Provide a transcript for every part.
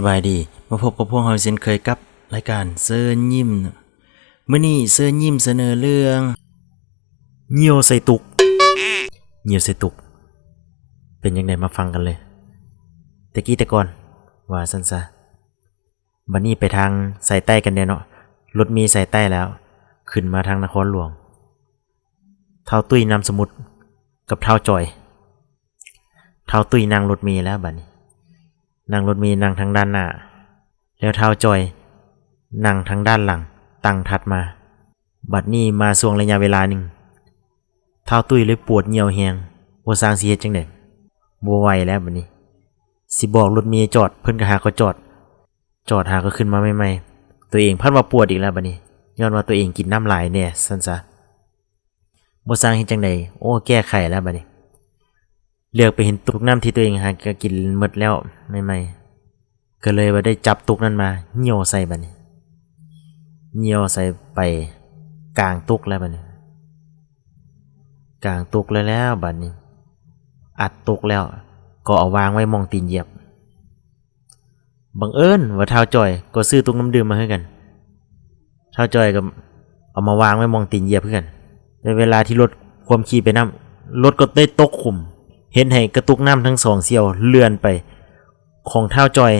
สบายดีมาพบกับพวกเราเช่นเคยกับรายการเซิร์นยิ้มมื้อนี้เซิร์นยิ้มเสนอเรื่องเหี่ยวใส่ตุกเหี่ยวใส่ตุกเป็นยังไงมาฟังกันเลยแต่ก่อนว่าซั่นซะบัดนี้ไปทางสายใต้กันแน่เนาะรถมีสายใต้แล้วขึ้นมาทางนครหลวงเฒ่าตุ้ยนำสมุทรกับเฒ่าจอยเฒ่าตุ้ยนั่งรถมีแล้วบัดนี้นั่งรถมีนั่งทางด้านหน้าแล้วเท้าจอยนั่งทางด้านหลังตั้งถัดมาบัดนี้มาช่วงระยะเวลาหนึ่งเท้าตุ้ยเลยปวดเหี่ยวแฮงบ่สร้างสิเฮ็ดจังได๋บ่ไหวแล้วบัดนี้สิบอกรถเมล์จอดเพิ่นก็หาก็จอดหาก็ขึ้นมาใหม่ๆตัวเองพัดว่าปวดอีกแล้วบัดนี้ย้อนว่าตัวเองกินน้ำหลายแน่ซั่นซะบ่สร้างเฮ็ดจังได๋โอ้แก้ไขแล้วบัดนี้เลือกไปเห็นตุกน้ำที่ตัวเองหาก็กินหมดแล้วใหม่ๆก็เลยว่าได้จับตุกนั้นมาเหี่ยวใส่บัดนี้เหี่ยวใส่ไปกลางตุกแล้วบัดนี้กลางตุกแล้วบัดนี้อัดตุกแล้วก็เอาวางไว้มองตีนเหยียบบังเอิญว่าเท้าจอยก็ซื้อตุกน้ำดื่มมาให้กันเท้าจอยก็เอามาวางไว้มองตีนเหยียบให้กันในเวลาที่รถความขี่ไปน้ำรถก็ได้ตกขุมเห็นให้กระตุกน้ำทั้งสองเสียวเลื่อนไปของเท้าจอย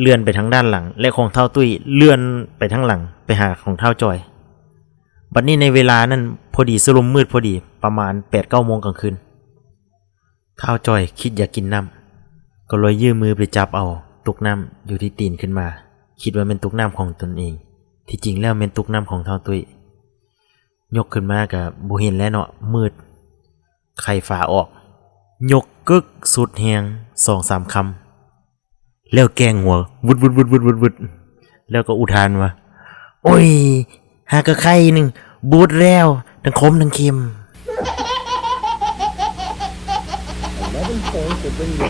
เลื่อนไปทางด้านหลังและของเท้าตุ้ยเลื่อนไปทางหลังไปหาของเท้าจอยบัดนี้ในเวลานั้นพอดีสลุมมืดพอดีประมาณ 8-9 โมงกลางคืนเท้าจอยคิดอยากกินน้ำก็เลยยื่นมือไปจับเอาตุกน้ำอยู่ที่ตีนขึ้นมาคิดว่าเป็นตุกน้ำของตนเองที่จริงแล้วเป็นตุกน้ำของเท้าตุ้ยยกขึ้นมาก็บ่เห็นแล้วเนาะมืดไข่ฝาออกยกกึกสุดแหง 2-3 คำแล้วแกงหัววุดแล้วก็อุทานว่าโอ้ยหากระไข่หนึ่งบูดแล้วทั้งคมทั้งเค็ม11 points will bring you